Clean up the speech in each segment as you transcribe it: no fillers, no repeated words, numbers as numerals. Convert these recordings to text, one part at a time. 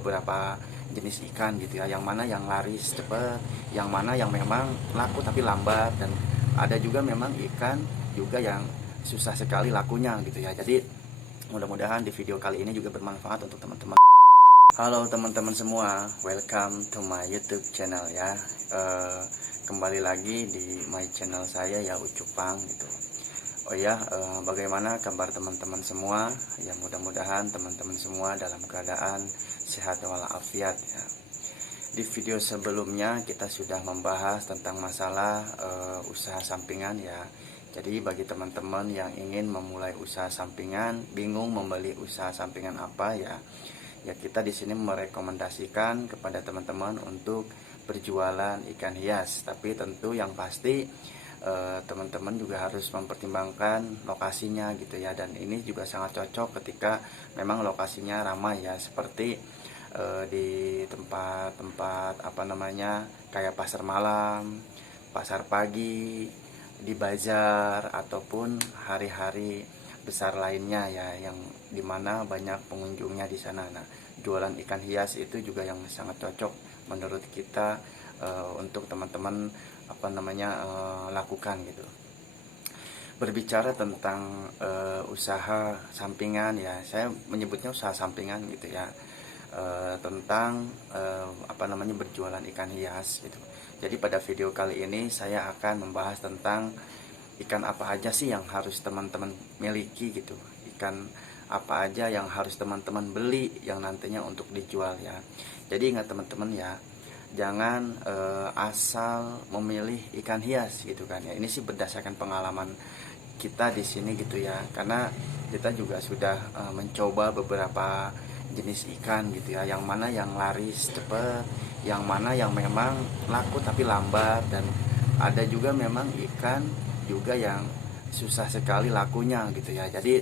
beberapa jenis ikan gitu ya, yang mana yang laris cepat, yang mana yang memang laku tapi lambat, dan ada juga memang ikan juga yang susah sekali lakunya gitu ya. Jadi mudah-mudahan di video kali ini juga bermanfaat untuk teman-teman. Halo teman-teman semua, welcome to my YouTube channel ya. Kembali lagi di my channel saya ya, Ucupang gitu. Oh ya, bagaimana kabar teman-teman semua? Ya mudah-mudahan teman-teman semua dalam keadaan sehat walafiat ya. Di video sebelumnya kita sudah membahas tentang masalah usaha sampingan ya. Jadi bagi teman-teman yang ingin memulai usaha sampingan, bingung membeli usaha sampingan apa ya, kita di sini merekomendasikan kepada teman-teman untuk berjualan ikan hias. Tapi tentu yang pasti teman-teman juga harus mempertimbangkan lokasinya gitu ya. Dan ini juga sangat cocok ketika memang lokasinya ramai ya, seperti di tempat-tempat kayak pasar malam, pasar pagi, di bazar, ataupun hari-hari besar lainnya ya, yang dimana banyak pengunjungnya di sana. Nah, jualan ikan hias itu juga yang sangat cocok menurut kita untuk teman-teman lakukan gitu. Berbicara tentang usaha sampingan ya, saya menyebutnya usaha sampingan gitu ya, tentang berjualan ikan hias gitu. Jadi pada video kali ini saya akan membahas tentang ikan apa aja sih yang harus teman-teman miliki gitu, ikan apa aja yang harus teman-teman beli yang nantinya untuk dijual ya. Jadi ingat teman-teman ya, jangan asal memilih ikan hias gitu kan ya. Ini sih berdasarkan pengalaman kita di sini gitu ya, karena kita juga sudah mencoba beberapa jenis ikan gitu ya, yang mana yang laris cepat, yang mana yang memang laku tapi lambat, dan ada juga memang ikan juga yang susah sekali lakunya gitu ya. Jadi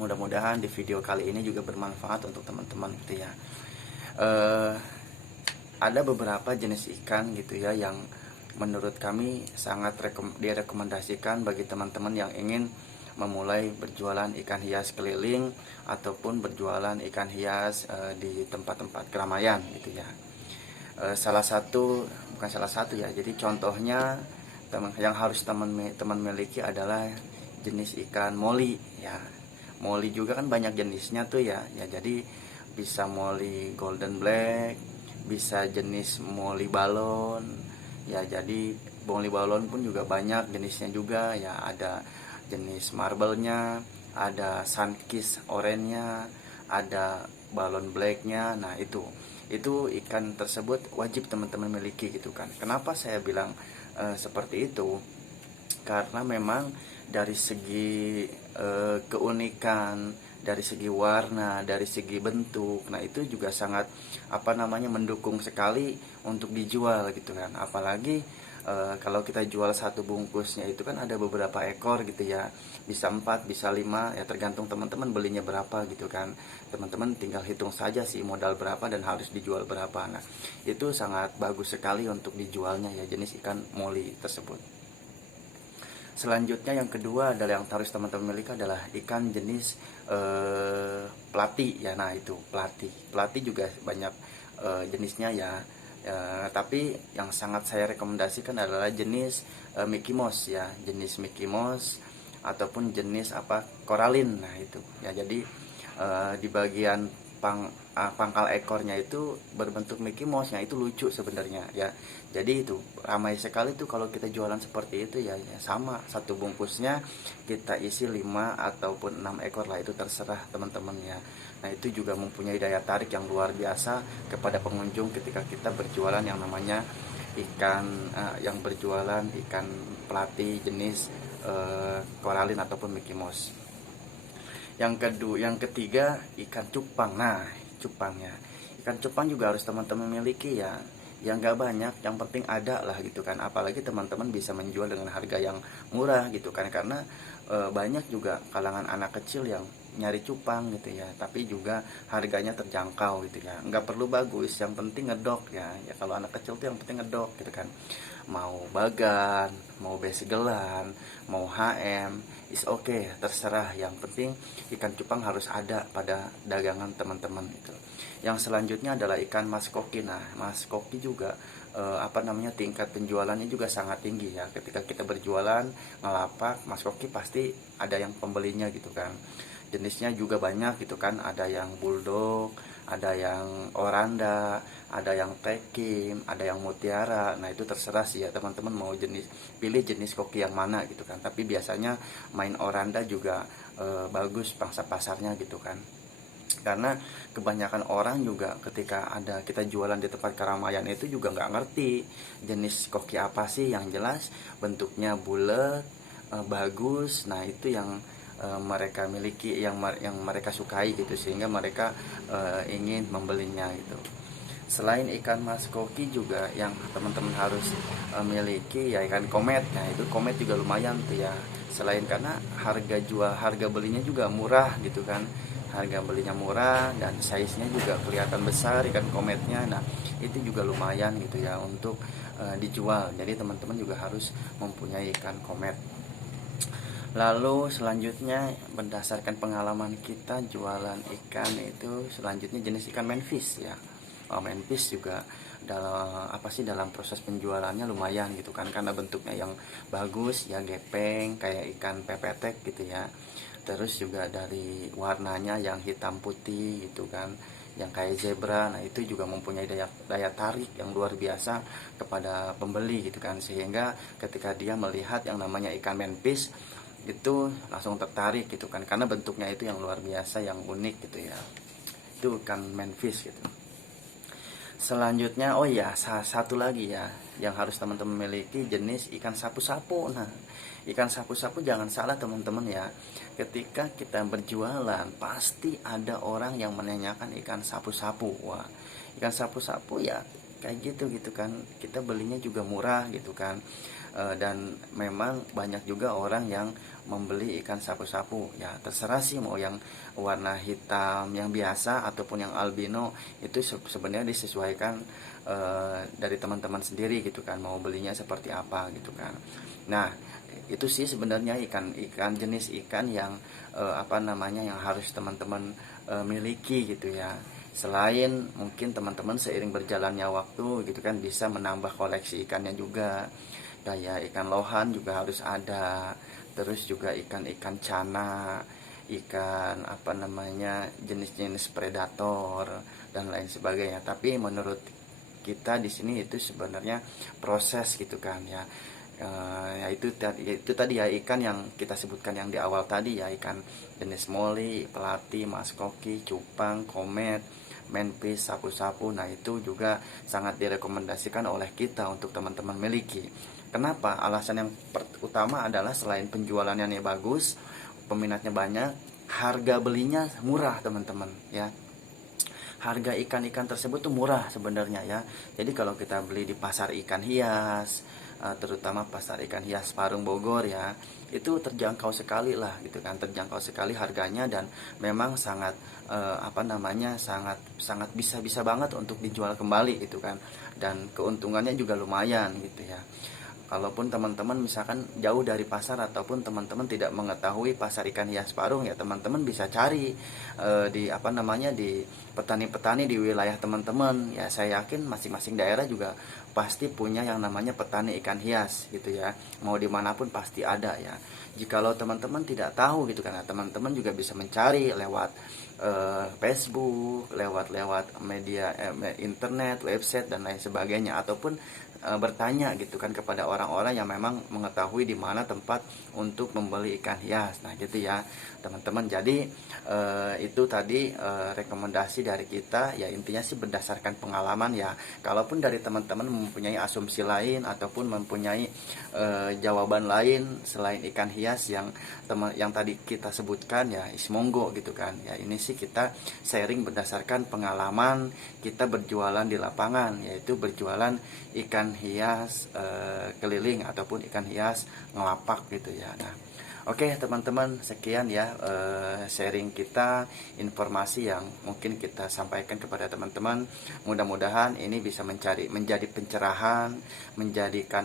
mudah-mudahan di video kali ini juga bermanfaat untuk teman-teman gitu ya. Ada beberapa jenis ikan gitu ya yang menurut kami sangat direkomendasikan bagi teman-teman yang ingin memulai berjualan ikan hias keliling ataupun berjualan ikan hias di tempat-tempat keramaian gitu ya. Jadi contohnya yang harus teman miliki adalah jenis ikan moli ya. Moli juga kan banyak jenisnya tuh ya. Ya jadi bisa moli golden black, bisa jenis moli balon. Ya jadi moli balon pun juga banyak jenisnya juga ya. Ada jenis marble-nya, ada sunkiss oranye-nya, ada balon black-nya. Nah, itu ikan tersebut wajib teman-teman miliki gitu kan. Kenapa saya bilang seperti itu? Karena memang dari segi keunikan, dari segi warna, dari segi bentuk, nah itu juga sangat mendukung sekali untuk dijual gitu kan. Apalagi kalau kita jual satu bungkusnya itu kan ada beberapa ekor gitu ya, bisa 4, bisa 5 ya, tergantung teman-teman belinya berapa gitu kan. Teman-teman tinggal hitung saja sih modal berapa dan harus dijual berapa. Nah, itu sangat bagus sekali untuk dijualnya ya, jenis ikan moli tersebut. Selanjutnya yang kedua adalah yang harus teman-teman miliki adalah ikan jenis pelati ya. Nah, itu pelati juga banyak jenisnya ya. Tapi yang sangat saya rekomendasikan adalah jenis Mickey Mouse ya, jenis Mickey Mouse ataupun jenis koralin. Nah, itu ya, jadi di bagian pangkal ekornya itu berbentuk Mickey Mouse, yang itu lucu sebenarnya ya. Jadi itu ramai sekali tuh kalau kita jualan seperti itu ya, sama satu bungkusnya kita isi 5 ataupun 6 ekor lah, itu terserah teman-teman ya. Nah, itu juga mempunyai daya tarik yang luar biasa kepada pengunjung ketika kita berjualan yang namanya ikan yang berjualan ikan pelati jenis koralin ataupun Mickey Mouse. Yang ketiga ikan cupang. Nah, cupang ya, ikan cupang juga harus teman-teman miliki ya. Yang gak banyak, yang penting ada lah gitu kan. Apalagi teman-teman bisa menjual dengan harga yang murah gitu kan, karena banyak juga kalangan anak kecil yang nyari cupang gitu ya, tapi juga harganya terjangkau gitu ya. Nggak perlu bagus, yang penting ngedok ya. Ya kalau anak kecil tuh yang penting ngedok gitu kan. Mau bagan, mau besegelan, mau HM, is okay, terserah. Yang penting ikan cupang harus ada pada dagangan teman-teman itu. Yang selanjutnya adalah ikan mas koki. Nah, mas koki juga tingkat penjualannya juga sangat tinggi ya. Ketika kita berjualan ngelapak mas koki pasti ada yang pembelinya gitu kan. Jenisnya juga banyak gitu kan, ada yang bulldog, ada yang oranda, ada yang tekim, ada yang mutiara. Nah itu terserah sih ya teman-teman mau pilih jenis koki yang mana gitu kan. Tapi biasanya main oranda juga bagus pangsa pasarnya gitu kan. Karena kebanyakan orang juga ketika ada kita jualan di tempat keramaian itu juga nggak ngerti jenis koki apa sih. Yang jelas bentuknya bulat, bagus. Nah itu yang mereka miliki, yang mereka sukai gitu, sehingga mereka ingin membelinya gitu. Selain ikan mas koki juga yang teman-teman harus miliki ya ikan komet. Nah itu komet juga lumayan tuh ya, selain karena harga belinya juga murah gitu kan. Harga belinya murah dan size-nya juga kelihatan besar ikan kometnya. Nah itu juga lumayan gitu ya untuk dijual. Jadi teman-teman juga harus mempunyai ikan komet. Lalu selanjutnya berdasarkan pengalaman kita jualan ikan itu selanjutnya jenis ikan manfish ya. Manfish juga dalam proses penjualannya lumayan gitu kan, karena bentuknya yang bagus ya, gepeng kayak ikan pepetek gitu ya. Terus juga dari warnanya yang hitam putih gitu kan, yang kayak zebra. Nah itu juga mempunyai daya tarik yang luar biasa kepada pembeli gitu kan, sehingga ketika dia melihat yang namanya ikan manfish itu langsung tertarik gitu kan, karena bentuknya itu yang luar biasa, yang unik gitu ya. Itu ikan manfish gitu. Selanjutnya, oh ya, satu lagi ya yang harus teman-teman miliki, jenis ikan sapu-sapu. Nah, ikan sapu-sapu jangan salah teman-teman ya. Ketika kita berjualan, pasti ada orang yang menanyakan ikan sapu-sapu. Wah, ikan sapu-sapu ya kayak gitu kan. Kita belinya juga murah gitu kan. Dan memang banyak juga orang yang membeli ikan sapu-sapu ya. Terserah sih mau yang warna hitam yang biasa ataupun yang albino, itu sebenarnya disesuaikan dari teman-teman sendiri gitu kan, mau belinya seperti apa gitu kan. Nah itu sih sebenarnya ikan jenis ikan yang yang harus teman-teman miliki gitu ya. Selain mungkin teman-teman seiring berjalannya waktu gitu kan bisa menambah koleksi ikannya juga. Kayak ikan lohan juga harus ada. Terus juga ikan-ikan cana, ikan jenis-jenis predator dan lain sebagainya. Tapi menurut kita di sini itu sebenarnya proses gitu kan ya. Ya itu tadi ya ikan yang kita sebutkan yang di awal tadi ya, ikan jenis moli, pelati, mas koki, cupang, komet, manfish, sapu-sapu. Nah itu juga sangat direkomendasikan oleh kita untuk teman-teman miliki. Kenapa? Alasan yang utama adalah selain penjualannya nih bagus, peminatnya banyak, harga belinya murah teman-teman ya. Harga ikan-ikan tersebut tuh murah sebenarnya ya. Jadi kalau kita beli di pasar ikan hias, terutama pasar ikan hias Parung Bogor ya, itu terjangkau sekali lah gitu kan, terjangkau sekali harganya. Dan memang sangat sangat bisa banget untuk dijual kembali gitu kan, dan keuntungannya juga lumayan gitu ya. Kalaupun teman-teman misalkan jauh dari pasar ataupun teman-teman tidak mengetahui pasar ikan hias Parung ya, teman-teman bisa cari di petani-petani di wilayah teman-teman ya. Saya yakin masing-masing daerah juga pasti punya yang namanya petani ikan hias gitu ya, mau dimanapun pasti ada ya. Jikalau teman-teman tidak tahu gitu kan, teman-teman juga bisa mencari lewat Facebook, lewat media internet, website dan lain sebagainya, ataupun bertanya gitu kan kepada orang-orang yang memang mengetahui di mana tempat untuk membeli ikan hias. Nah gitu ya teman-teman. Jadi itu tadi rekomendasi dari kita ya, intinya sih berdasarkan pengalaman ya. Kalaupun dari teman-teman mempunyai asumsi lain ataupun mempunyai jawaban lain selain ikan hias yang tadi kita sebutkan ya, monggo gitu kan ya. Ini sih kita sharing berdasarkan pengalaman kita berjualan di lapangan, yaitu berjualan ikan hias keliling ataupun ikan hias ngelapak gitu ya. Nah Oke teman-teman, sekian ya sharing kita, informasi yang mungkin kita sampaikan kepada teman-teman. Mudah-mudahan ini bisa menjadi pencerahan, menjadikan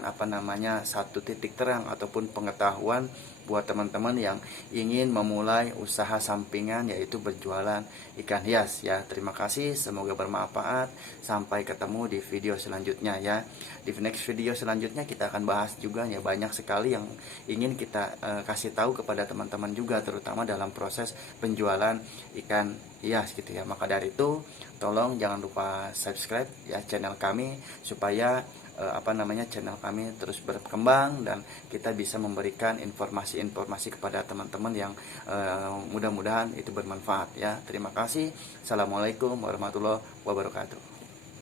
satu titik terang ataupun pengetahuan buat teman-teman yang ingin memulai usaha sampingan, yaitu berjualan ikan hias ya. Terima kasih, semoga bermanfaat. Sampai ketemu di video selanjutnya ya. Di next video selanjutnya kita akan bahas juga ya, banyak sekali yang ingin kita kasih tahu kepada teman-teman juga, terutama dalam proses penjualan ikan hias gitu ya. Maka dari itu tolong jangan lupa subscribe ya channel kami, supaya channel kami terus berkembang dan kita bisa memberikan informasi-informasi kepada teman-teman yang mudah-mudahan itu bermanfaat ya. Terima kasih. Assalamualaikum warahmatullahi wabarakatuh.